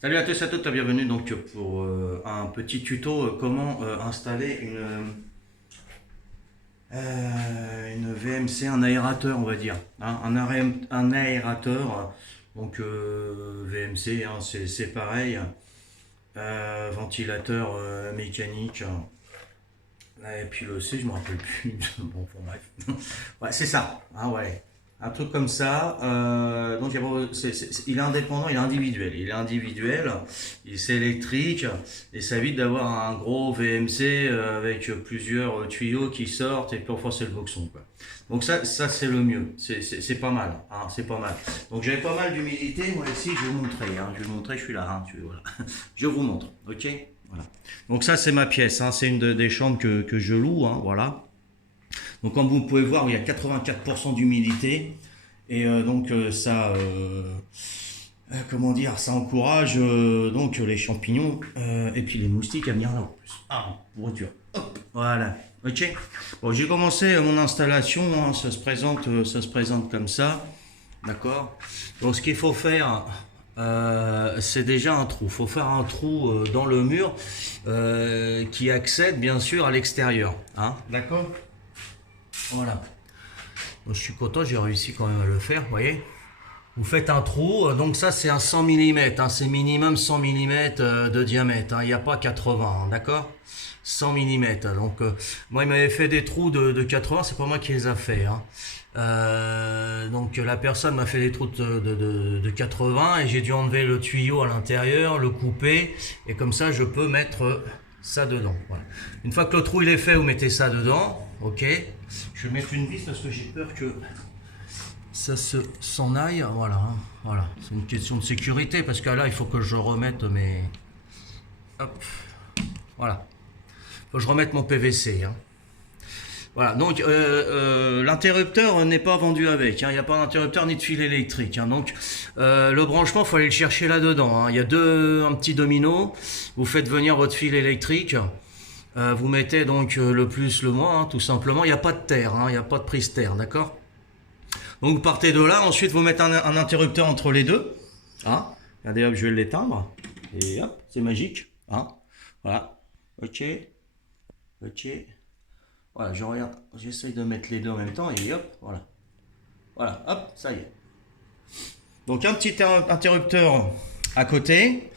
Salut à tous et à toutes, bienvenue donc pour un petit tuto comment installer une VMC, un aérateur on va dire, hein, un aérateur, donc VMC hein, c'est pareil, ventilateur mécanique, et puis le C je me rappelle plus, bon bref, ouais c'est ça, hein, ouais. Un truc comme ça, donc il est indépendant, il est individuel, c'est électrique, et ça évite d'avoir un gros VMC avec plusieurs tuyaux qui sortent et puis enfin c'est le boxon quoi. Donc ça c'est le mieux, c'est pas mal, hein, c'est pas mal. Donc j'avais pas mal d'humidité, moi ici je vais vous montrer, hein, je vais vous montrer, je suis là, hein, voilà. Je vous montre, ok, voilà. Donc ça c'est ma pièce, hein, c'est des chambres que je loue, hein, voilà. Donc comme vous pouvez voir, il y a 84% d'humidité et comment dire, ça encourage donc les champignons et puis les moustiques à venir là en plus. Ah, voiture. Hop, voilà. Ok. Bon, j'ai commencé mon installation. Hein, ça se présente comme ça. D'accord. Donc ce qu'il faut faire, c'est déjà un trou. Il faut faire un trou dans le mur qui accède bien sûr à l'extérieur. Hein. D'accord. Voilà. Donc, je suis content, j'ai réussi quand même à le faire, vous voyez. Vous faites un trou, donc ça c'est un 100 mm, hein, c'est minimum 100 mm de diamètre, hein, il n'y a pas 80, hein, d'accord. 100 mm, donc moi il m'avait fait des trous de 80, c'est pas moi qui les a fait. Hein. Donc la personne m'a fait des trous de 80 et j'ai dû enlever le tuyau à l'intérieur, le couper, et comme ça je peux mettre ça dedans. Voilà. Une fois que le trou il est fait, vous mettez ça dedans, ok. Je vais mettre une vis parce que j'ai peur que ça s'en aille. Voilà, hein. Voilà. C'est une question de sécurité parce que là il faut que je remette mes. Hop. Voilà. Il faut que je remette mon PVC. Hein. Voilà, donc l'interrupteur n'est pas vendu avec, hein. Il n'y a pas d'interrupteur ni de fil électrique. Hein. Donc le branchement, il faut aller le chercher là-dedans. Hein. Il y a un petit domino, vous faites venir votre fil électrique, vous mettez donc le plus, le moins, hein, tout simplement. Il n'y a pas de terre, hein. Il n'y a pas de prise terre, d'accord. Donc vous partez de là, ensuite vous mettez un interrupteur entre les deux. Hein. Regardez, hop, je vais l'éteindre. Et hop, c'est magique. Hein. Voilà, ok, ok. Voilà, je regarde, j'essaye de mettre les deux en même temps et hop, voilà. Voilà, hop, ça y est. Donc un petit interrupteur à côté.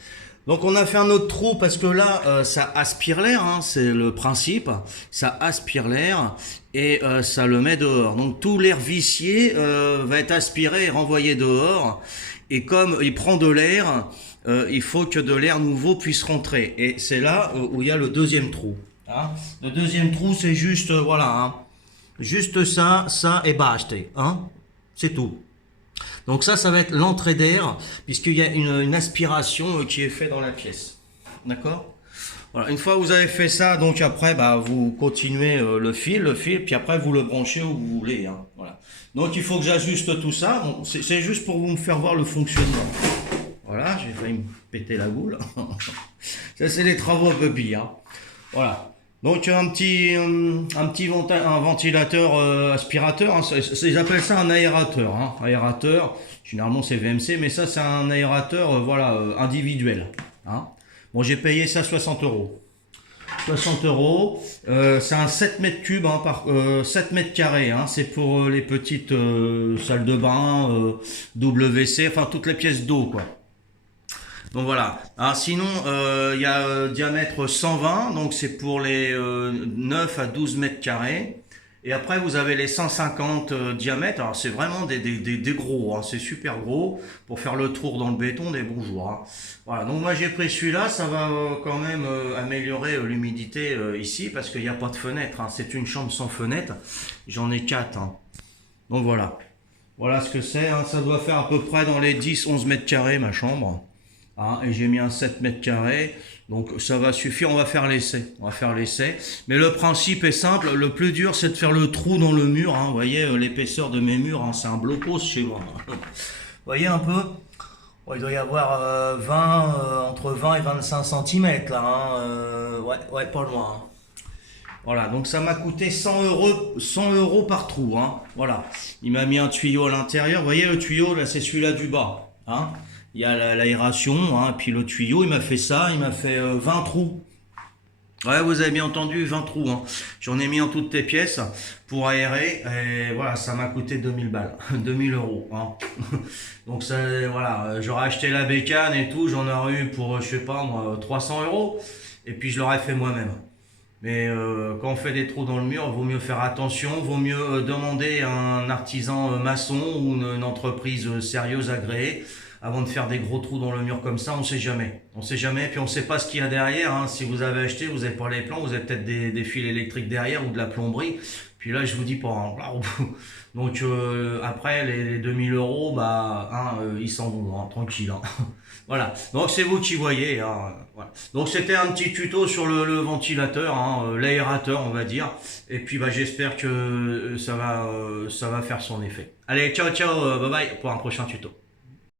Donc on a fait un autre trou parce que là, ça aspire l'air, hein, c'est le principe. Ça aspire l'air et ça le met dehors. Donc tout l'air vicié va être aspiré et renvoyé dehors. Et comme il prend de l'air, il faut que de l'air nouveau puisse rentrer. Et c'est là où il y a le deuxième trou. Hein. Le deuxième trou, c'est juste, voilà, hein, juste ça et basta, hein, c'est tout. Donc ça va être l'entrée d'air, puisqu'il y a une aspiration qui est faite dans la pièce. D'accord. Voilà. Une fois que vous avez fait ça, donc après, bah, vous continuez le fil, puis après vous le branchez où vous voulez. Hein. Voilà. Donc il faut que j'ajuste tout ça. Bon, c'est juste pour vous me faire voir le fonctionnement. Voilà, j'ai failli me péter la boule. Ça, c'est les travaux un peu pires. Hein. Voilà. Donc un ventilateur aspirateur, hein, ils appellent ça un aérateur. Hein, aérateur, généralement c'est VMC, mais ça c'est un aérateur voilà, individuel. Hein. Bon, j'ai payé ça 60 euros. 60 euros, c'est un 7 mètres cubes, hein, 7 mètres carrés. Hein, c'est pour les petites salles de bain, WC, enfin toutes les pièces d'eau quoi. Donc voilà. Alors sinon, il y a diamètre 120, donc c'est pour les 9 à 12 mètres carrés. Et après, vous avez les 150 diamètres. Alors c'est vraiment des gros, hein, c'est super gros pour faire le tour dans le béton des bons jours. Hein. Voilà. Donc moi j'ai pris celui-là, ça va quand même améliorer l'humidité ici parce qu'il n'y a pas de fenêtre. Hein. C'est une chambre sans fenêtre. J'en ai 4. Hein. Donc voilà. Voilà ce que c'est. Hein. Ça doit faire à peu près dans les 10-11 mètres carrés ma chambre. Hein, et j'ai mis un 7 mètres carrés, donc ça va suffire, on va faire l'essai. Mais le principe est simple, le plus dur c'est de faire le trou dans le mur. Hein, vous voyez l'épaisseur de mes murs, hein, c'est un blocos chez moi. Vous voyez un peu, bon, il doit y avoir entre 20 et 25 cm là. Hein, ouais, pas loin. Hein. Voilà, donc ça m'a coûté 100 euros par trou. Hein, voilà, il m'a mis un tuyau à l'intérieur. Vous voyez le tuyau là, c'est celui-là du bas. Hein. il y a l'aération, hein, puis le tuyau, il m'a fait ça, il m'a fait 20 trous. Ouais, vous avez bien entendu, 20 trous, hein. J'en ai mis en toutes tes pièces pour aérer, et voilà, ça m'a coûté 2000 balles, 2000 euros, hein. Donc ça, voilà, j'aurais acheté la bécane et tout, j'en aurais eu pour, je sais pas moi, 300 euros, et puis je l'aurais fait moi-même. Mais quand on fait des trous dans le mur, vaut mieux faire attention, vaut mieux demander à un artisan maçon ou une entreprise sérieuse agréée avant de faire des gros trous dans le mur comme ça. On sait jamais. On sait jamais, puis on sait pas ce qu'il y a derrière, hein. Si vous avez acheté, vous avez pas les plans, vous avez peut-être des fils électriques derrière ou de la plomberie. Puis là, je vous dis pas, hein. Donc après, les 2000 euros, bah, hein, ils s'en vont, hein, tranquille, hein. Voilà, donc c'est vous qui voyez, hein. Voilà. Donc c'était un petit tuto sur le ventilateur, hein, l'aérateur on va dire. Et puis bah, j'espère que ça va faire son effet. Allez, ciao ciao, bye bye pour un prochain tuto.